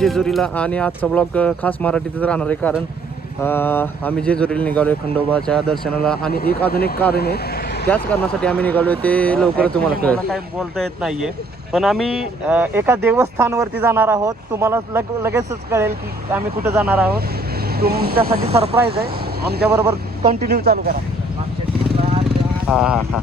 जेजुरीला आणि आजचा ब्लॉग खास मराठीतच राहणार आहे कारण आम्ही जेजुरीला निघालो आहे खंडोबाच्या दर्शनाला आणि अजून एक कारण आहे त्याच कारणासाठी आम्ही निघालो आहे ते लवकरच तुम्हाला कळेल. काही बोलता येत नाहीये पण आम्ही एका देवस्थानवरती जाणार आहोत. तुम्हाला लगेचच कळेल की आम्ही कुठे जाणार आहोत. तुमच्यासाठी सरप्राईज आहे. आमच्याबरोबर कंटिन्यू चालू करा. हां हां हां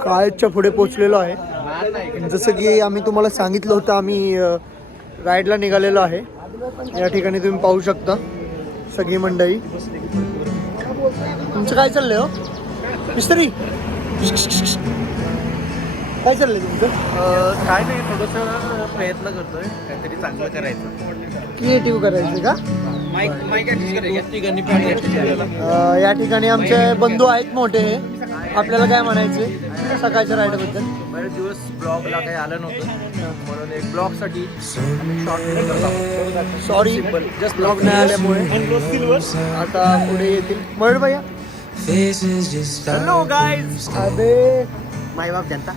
काळच्या पुढे पोहोचलेलो आहे. जसं की आम्ही तुम्हाला सांगितलं होतं आम्ही राईडला निघालेलो आहे. या ठिकाणी तुम्ही पाहू शकता सगळी मंडळी. तुमचं काय चाललंय हो मिस्त्री? काय चाललंय तुमचं? काय नाही, थोडंसं प्रयत्न करतोय काहीतरी चांगलं करायचं, क्रिएटिव्ह करायचं का? या ठिकाणी आमचे बंधू आहेत मोठे. आपल्याला काय म्हणायचे सकाळच्या राईडबद्दल? बरेच दिवस ब्लॉगला काही आलं नव्हतं म्हणून एक ब्लॉगसाठी आम्ही सॉरी जस्ट ब्लॉग नाही आल्यामुळे. आता पुढे येतील मयूर भैया. Hello guys. अबे मायबाप जनता.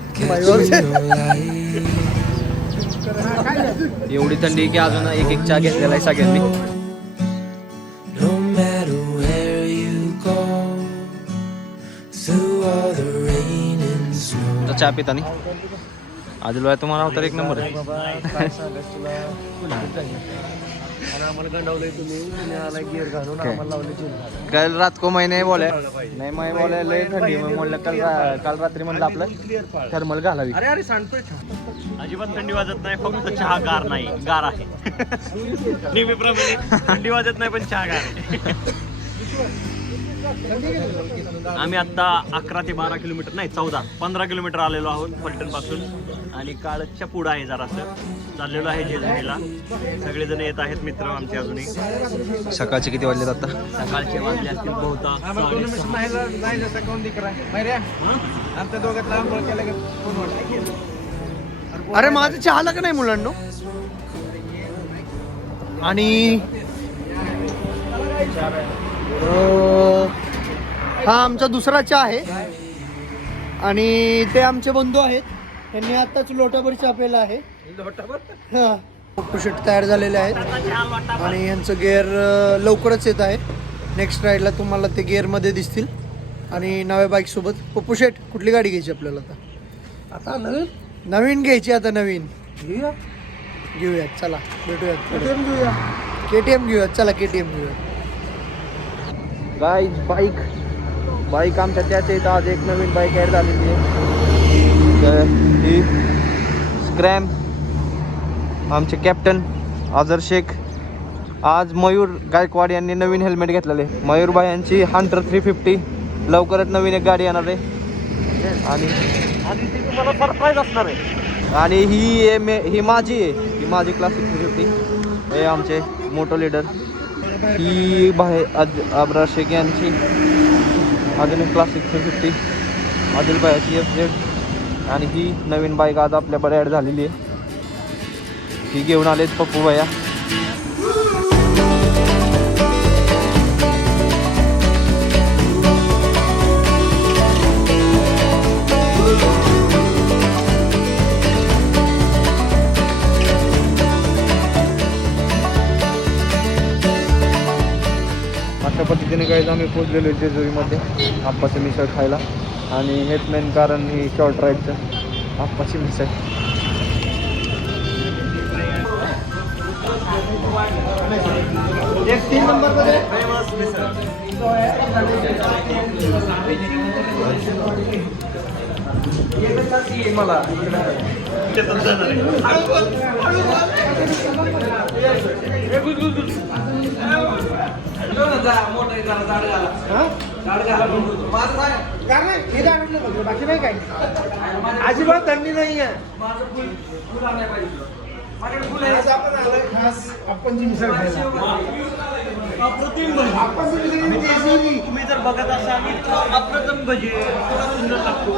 एवढी थंडी की अजून एक चहा घेतलेला आहे सगळ्यांनी. चहा पितानी आदिल भाई तुम्हाला तर एक नंबर आहे. कल रात को मैंने बोले नाही मैं बोले लय थंडी मग म्हणलं काल रात्री म्हणलं आपलं थर्मल घालावी. अरे सांगतोय अजिबात थंडी वाजत नाही, फक्त चहा गार नाही, गार आहे. नेहमीप्रमाणे थंडी वाजत नाही पण चहा गार आहे. आम्ही आता 11 ते 12 किलोमीटर नाही 14-15 किलोमीटर आलेलो आहोत फलटण पासून आणि काळच्या पुढं आहे जरासं चाललेलो आहे जेजुरीला. सगळेजण येत आहेत मित्र आमचे. अजूनही सकाळचे किती वाजलेत आता? सकाळचे वाजले असतील बहुता. अरे माझं चहा आला का नाही मुलांनो? आणि हा आमचा दुसरा चहा आहे आणि ते आमचे बंधू आहेत. त्यांनी आताच लोटाभर चहा प्यायला आहे. शर्ट तयार झालेले आहेत आणि यांचं गिअर लवकरच येत आहे. नेक्स्ट राईडला तुम्हाला ते गिअरमध्ये दिसतील आणि नव्या बाईक सोबत. पप्पू शेट कुठली गाडी घ्यायची आपल्याला आता? नवीन घ्यायची आता. नवीन घेऊयात चला, भेटूयात. KTM घेऊयात चला, KTM घेऊयात. गाईज बाईक आमच्या त्याच्या इथं आज एक नवीन बाईक ॲड झालेली आहे. ही स्क्रॅम आमचे कॅप्टन अझर शेख. आज मयूर गायकवाड यांनी नवीन हेल्मेट घेतलेले. मयूर भाई यांची हंटर 350 लवकरच नवीन एक गाडी येणार आहे आणि ती तुम्हाला सरप्राईज असणार आहे. आणि ही माझी आहे. ही माझी क्लासिक 350. हे आमचे मोटो लीडर. ही अब्रार शेख यांची अजून एक क्लासिक 350 आदिल भाईची FZ. आणि ही नवीन बाईक आज आपल्याकडे ॲड झालेली आहे. ही घेऊन आलेत पप्पू भैया. अशा पद्धतीने काही आम्ही पोचलेलो आहे जेजुरीमध्ये आप्पाची मिसळ खायला. आणि हेच मेन कारण ही शॉर्ट राईडचं आप्पाची मिसळ. एक 3 नंबरमध्ये मला बाकी नाही काय अजिबात थंडी नाही आहे. आज आपण आलोय खास अप्पांची मिसळ खायला. अप्रतिम भजी. अप्पांची मिसळ ही देशी. तुम्ही जर बघत असाल तर अप्रतिम भजी थोडा सुंदर लागतो.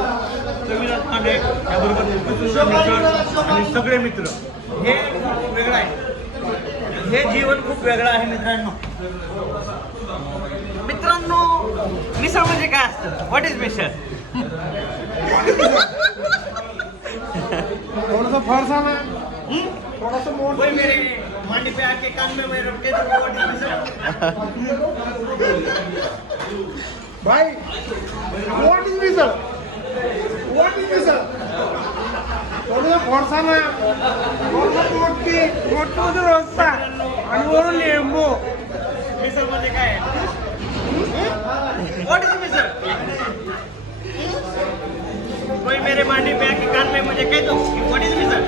चवीला छान आहे. त्याबरोबर सुंदर मिसळ आणि सगळे मित्र हे खूप वेगळं आहे. हे जीवन खूप वेगळं आहे मित्रांनो. मिसळ म्हणजे काय असतं? What is misal? थोडासा फरसा ना, थोडासा मोठ. कोई मेरे मांडी पे आके कान में मैं रखते तो व्हाट इज मिसळ? भाई what is misal? What is misal? थोडासा फरसा ना, थोडासा मोठी मध्ये रस्सा आणि वरून लिंबू. मिसळ म्हणजे काय? व्हाट इज मिसळ? कोई मेरे मांडी पे आके कान में मुझे कह दो व्हाट इज मिसळ?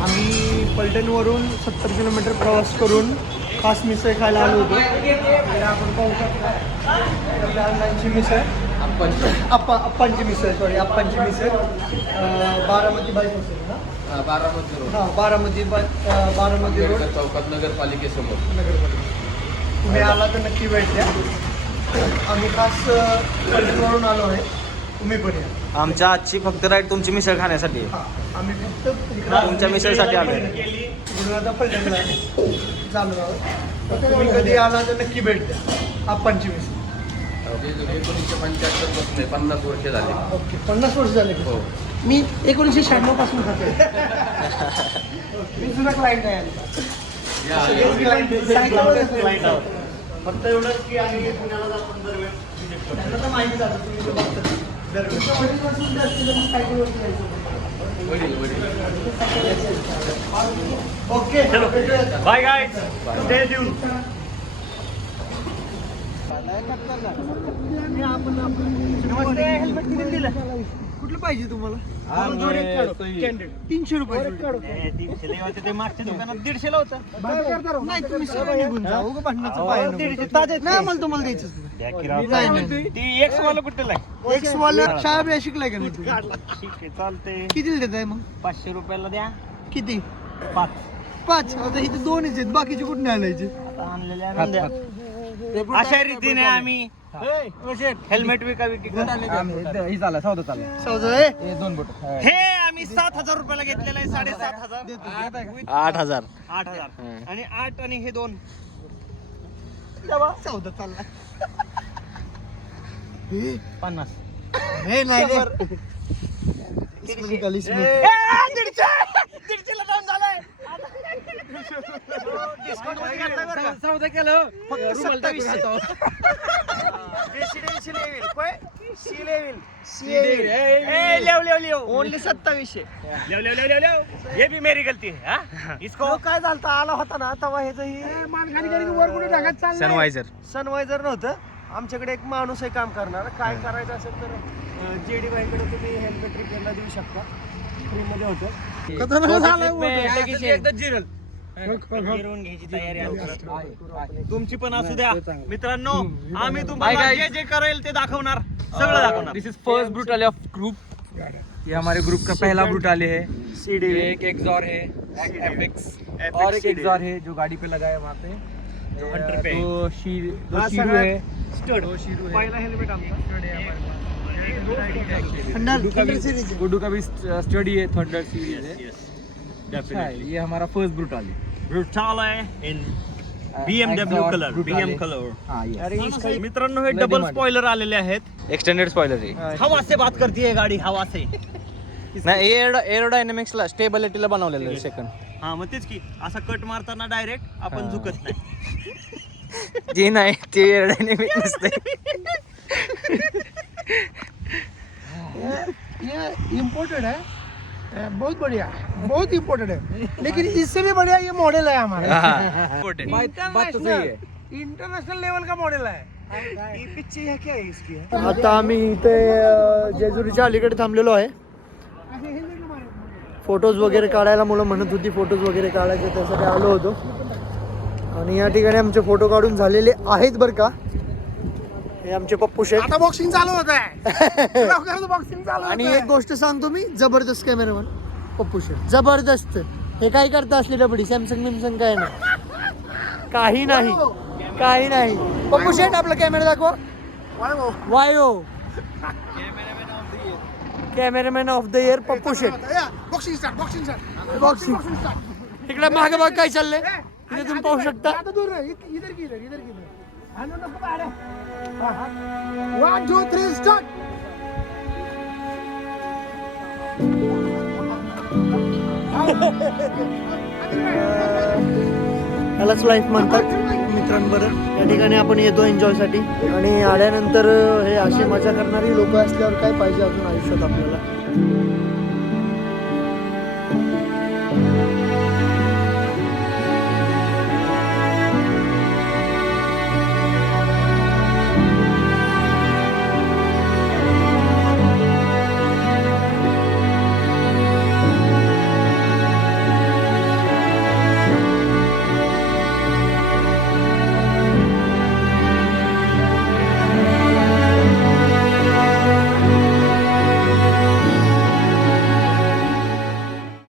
आम्ही पलटणवरून 70 किलोमीटर प्रवास करून खास मिसळ खायला आलो होतो. इकडे आपण पाहू शकता अण्णांची मिसळ, अप्पांची मिसळ, सॉरी अप्पांची मिसळ. बारामती बायपास ना, बारामती रोड, चौकात नगरपालिकेसमोर. नगरपालिका. तुम्ही आला तर नक्की भेट द्या. आम्ही खास पलटणवरून आलो आहे. तुम्ही पण या. आमच्या आजची फक्त राईड तुमची मिसळ खाण्यासाठी आहे. हां, आम्ही फक्त तुमच्या मिसळसाठी आलो आहे. इकडून आता पलटणला चालू आहोत. तर तुम्ही कधी आला तर नक्की भेट द्या. अप्पांची मिसळ. 1975 पासून 50 वर्ष झाली. ओके, 50 वर्ष झाले का? हो. मी 1996 पासून खातो. मी जुना क्लायंट आहे आमचा. फक्त एवढंच की आम्ही पुण्याला जातो दरवेळेस visit करतो. त्यांना तर माहिती जातं, तुम्ही ते बघता. दरवेळेस. वडीलपासून जास्तीत जास्त सायकलवरती जायचं. ओके, चलो बाय गाइस, स्टे ट्यून. नमस्ते. हेल्मेट किती दिलं? कुठलं पाहिजे तुम्हाला? 300 रुपये. 300 ला होते ते मागच्या दुकानात 150 ला होतं. नाही, तुम्ही सरळ निघून जा. उगाच भांडणाचं पाय नको. 150 ताजे नाही, मला तुम्हाला द्यायचंच नाही. नाही. ती एक्स वाला कुठला आहे? एक्स वाला शाळा बिळा शिकलाय का नाही तुम्ही? ठीक आहे चालते. किती देत आहे मग? 500 रुपयाला द्या. किती? 5 आता इथे 2च आहेत, बाकीचे कुठे आणायचे? आणलेले आणून द्या. अशा रीतीने आम्ही हेल्मेट विकाविकी सौदा आहे? हे आम्ही 7,000 रुपयाला घेतलेलं आहे. 7,500 8,000. 8,000 आणि 8 आणि हे 2 सौदा चालला. 50. हे नाही रे. इसमें निकाल, इसमें. 150 ला डाऊन झालाय. डिस्काउंट मध्ये घातला बरं का? सौदा केलं. फक्त 2700. रेसिडेन्शियल येईल कोय सील येईल लेव ओनली 2700. लेव ये भी मेरी गलती है. हाँ इसको काय झालं, आला होता ना तेव्हा ह्याचं ही मानखाली वर कुठे टाकत चाललंय. सनवायझर नव्हतं आमच्याकडे. एक माणूस आहे काम करणार. काय करायचं असेल तर जेडी भाईकडे तुम्ही हेल्मेट रिपेअरला देऊ शकता. फ्री मध्ये होतं. गिरवून घ्यायची तयारी आम्ही करत आहोत. तुमची पण असू द्या मित्रांनो. आम्ही तुम्हाला जे जे करेल ते दाखवणार, सगळं दाखवणार. दिस इज फर्स्ट ब्रूटाले ऑफ ग्रुप. ये हमारे ग्रुप का पहला ब्रूटाले है. सीडी एक एक्सॉर है, एपेक्स, और एक एक्सॉर है जो गाड़ी पे लगा है वहाँ पे. हंटर पे. दो शीरू है. स्टड. पहिला हेल्मेट आमचा. गुड्डू का भी स्टडी है, थंडर सीरीज है. अच्छा है, ये हमारा first Brutale. Brutale in BMW colour. BM colour. हाँ ये. मित्रांनो हे डबल स्पॉइलर आलेले आहेत. एक्सटेंडेड स्पॉइलर आहे. हवा से बात करती है गाडी, हवा से. नाही, एरोडायनेमिक्सला स्टेबिलिटीला बनवलेलं आहे सेकंड. हा मग तेच की असं कट मारताना डायरेक्ट आपण झुकत नाही. ते नाही ते एरोडायनेमिक नसते. ये इम्पोर्टेड है, बहुत बढ़िया, बहुत इम्पोर्टेड है, लेकिन इससे भी बढ़िया ये मॉडल है हमारा. इंटरनेशनल लेवल का मॉडल है. आता आम्ही इथे जेजुरीच्या अलीकडे थांबलेलो आहे. फोटोज वगैरे काढायला मुलं म्हणत होती, फोटोज वगैरे काढायचे, त्यासाठी आलो होतो. आणि या ठिकाणी आमचे फोटो काढून झालेले आहेत बरं का. हे आमचे पप्पू शेठ. आता बॉक्सिंग चालू होत आहे. बॉक्सिंग चालू. आणि एक गोष्ट सांगतो मी, जबरदस्त कॅमेरामन पप्पू शेठ, जबरदस्त. हे काय करता असली डबडी, सॅमसंग मिमसंग काय नाही, काही नाही, काही नाही. पप्पू शेठ आपला कॅमेरा दाखवा. वायो cameraman of the year Pappu शेठ. Boxing start, boxing start, boxing. इकडे मागे बघ काय चाललंय, इथे तुम्ही पाहू शकता. आता दूर रह, इधर की इधर, इधर की इधर. नको बाहेर. 1 2 3 स्टार्ट. यालाच लाईफ म्हणतात मित्रांबरोबर. या ठिकाणी आपण येतो एन्जॉयसाठी, आणि आल्यानंतर हे अशी मजा करणारी लोक असल्यावर काय पाहिजे अजून आयुष्यात आपल्याला.